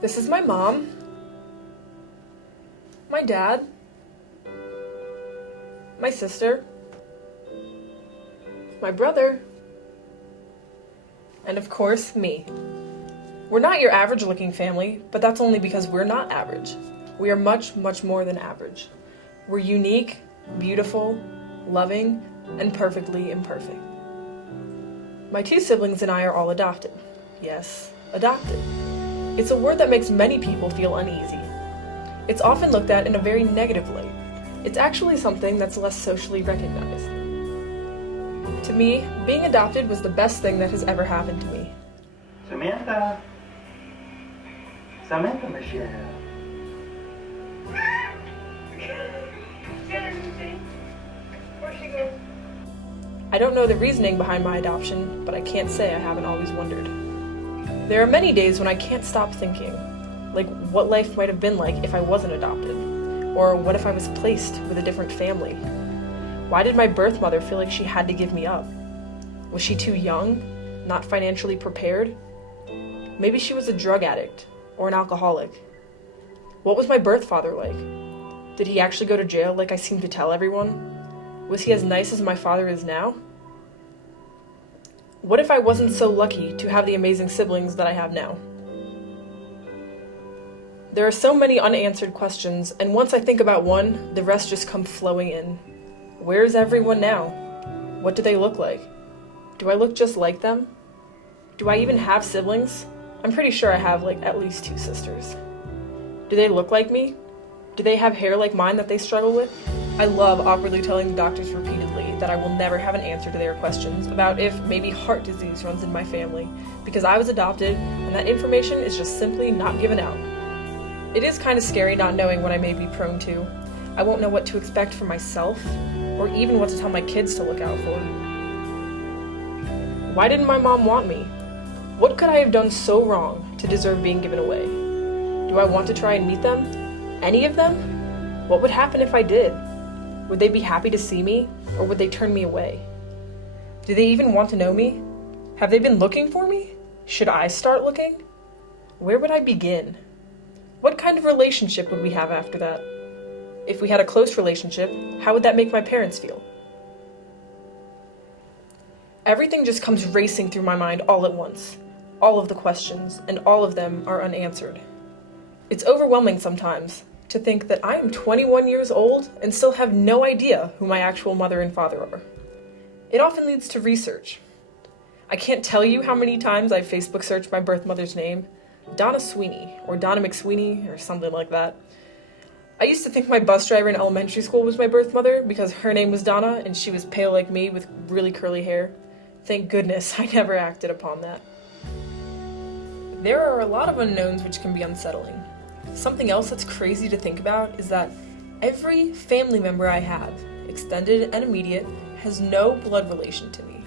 This is my mom, my dad, my sister, my brother, and of course, me. We're not your average looking family, but that's only because we're not average. We are much, much more than average. We're unique, beautiful, loving, and perfectly imperfect. My two siblings and I are all adopted. Yes, adopted. It's a word that makes many people feel uneasy. It's often looked at in a very negative light. It's actually something that's less socially recognized. To me, being adopted was the best thing that has ever happened to me. Samantha, Michelle. Where'd she go? I don't know the reasoning behind my adoption, but I can't say I haven't always wondered. There are many days when I can't stop thinking, like what life might have been like if I wasn't adopted, or what if I was placed with a different family? Why did my birth mother feel like she had to give me up? Was she too young? Not financially prepared? Maybe she was a drug addict or an alcoholic. What was my birth father like? Did he actually go to jail like I seem to tell everyone? Was he as nice as my father is now? What if I wasn't so lucky to have the amazing siblings that I have now? There are so many unanswered questions, and once I think about one, the rest just come flowing in. Where is everyone now? What do they look like? Do I look just like them? Do I even have siblings? I'm pretty sure I have at least 2 sisters. Do they look like me? Do they have hair like mine that they struggle with? I love awkwardly telling the doctors repeatedly that I will never have an answer to their questions about if maybe heart disease runs in my family, because I was adopted and that information is just simply not given out. It is kind of scary not knowing what I may be prone to. I won't know what to expect for myself, or even what to tell my kids to look out for. Why didn't my mom want me? What could I have done so wrong to deserve being given away? Do I want to try and meet them? Any of them? What would happen if I did? Would they be happy to see me, or would they turn me away? Do they even want to know me? Have they been looking for me? Should I start looking? Where would I begin? What kind of relationship would we have after that? If we had a close relationship, how would that make my parents feel? Everything just comes racing through my mind all at once. All of the questions, and all of them are unanswered. It's overwhelming sometimes to think that I am 21 years old and still have no idea who my actual mother and father are. It often leads to research. I can't tell you how many times I've Facebook searched my birth mother's name, Donna Sweeney, or Donna McSweeney, or something like that. I used to think my bus driver in elementary school was my birth mother because her name was Donna and she was pale like me with really curly hair. Thank goodness I never acted upon that. There are a lot of unknowns which can be unsettling. Something else that's crazy to think about is that every family member I have, extended and immediate, has no blood relation to me.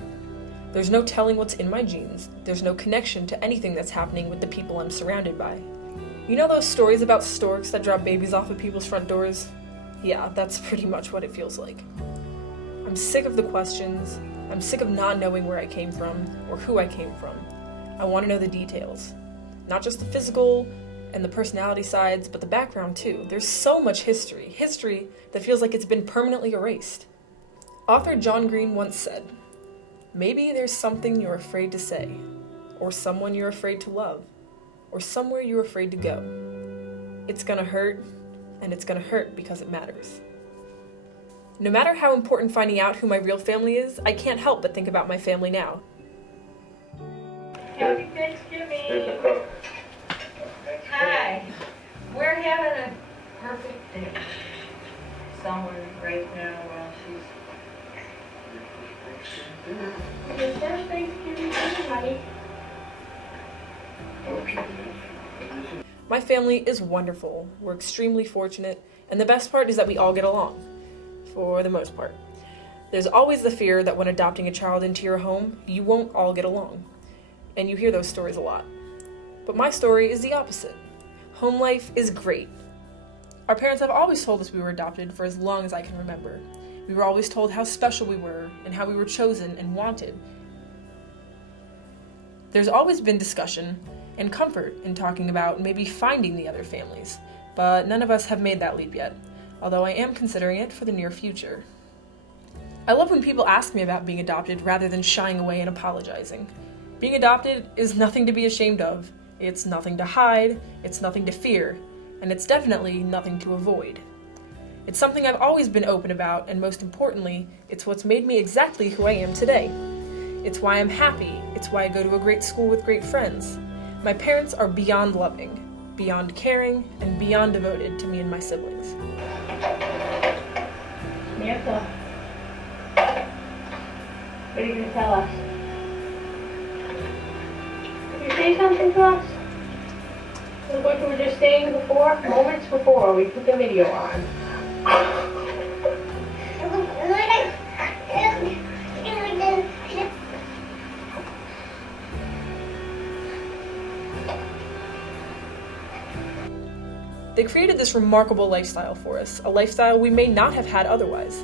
There's no telling what's in my genes. There's no connection to anything that's happening with the people I'm surrounded by. You know those stories about storks that drop babies off of people's front doors? Yeah, that's pretty much what it feels like. I'm sick of the questions. I'm sick of not knowing where I came from or who I came from. I want to know the details. Not just the physical and the personality sides, but the background too. There's so much history that feels like it's been permanently erased. Author John Green once said, "Maybe there's something you're afraid to say, or someone you're afraid to love, or somewhere you're afraid to go. It's gonna hurt, and it's gonna hurt because it matters." No matter how important finding out who my real family is, I can't help but think about my family now. Happy Thanksgiving. There's a cook. Hi. We're having a perfect day. Somewhere right now while she's... Your first Thanksgiving dinner, honey. Okay. My family is wonderful. We're extremely fortunate, and the best part is that we all get along, for the most part. There's always the fear that when adopting a child into your home, you won't all get along, and you hear those stories a lot. But my story is the opposite. Home life is great. Our parents have always told us we were adopted for as long as I can remember. We were always told how special we were and how we were chosen and wanted. There's always been discussion and comfort in talking about maybe finding the other families, but none of us have made that leap yet, although I am considering it for the near future. I love when people ask me about being adopted rather than shying away and apologizing. Being adopted is nothing to be ashamed of. It's nothing to hide, it's nothing to fear, and it's definitely nothing to avoid. It's something I've always been open about, and most importantly, it's what's made me exactly who I am today. It's why I'm happy, it's why I go to a great school with great friends. My parents are beyond loving, beyond caring, and beyond devoted to me and my siblings. Samantha, what are you going to tell us? Could you say something to us? Look what you were just saying before, moments before we put the video on. They created this remarkable lifestyle for us, a lifestyle we may not have had otherwise.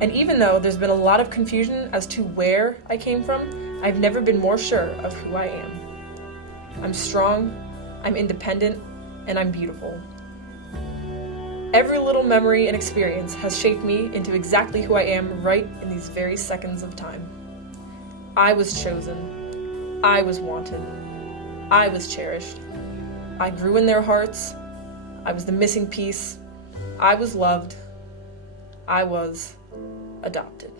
And even though there's been a lot of confusion as to where I came from, I've never been more sure of who I am. I'm strong, I'm independent, and I'm beautiful. Every little memory and experience has shaped me into exactly who I am right in these very seconds of time. I was chosen. I was wanted. I was cherished. I grew in their hearts. I was the missing piece. I was loved. I was adopted.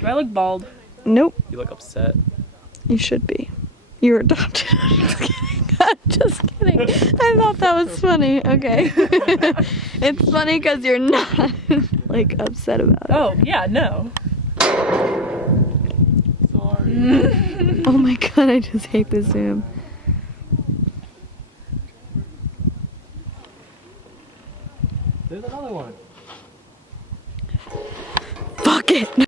Do I look bald? Nope, You look upset. you should be. You're adopted. I'm just kidding. I thought that was funny. Okay. It's funny because you're not, like, upset about it. Oh, yeah, no. Sorry. Oh my god, I just hate this Zoom. There's another one. Fuck it!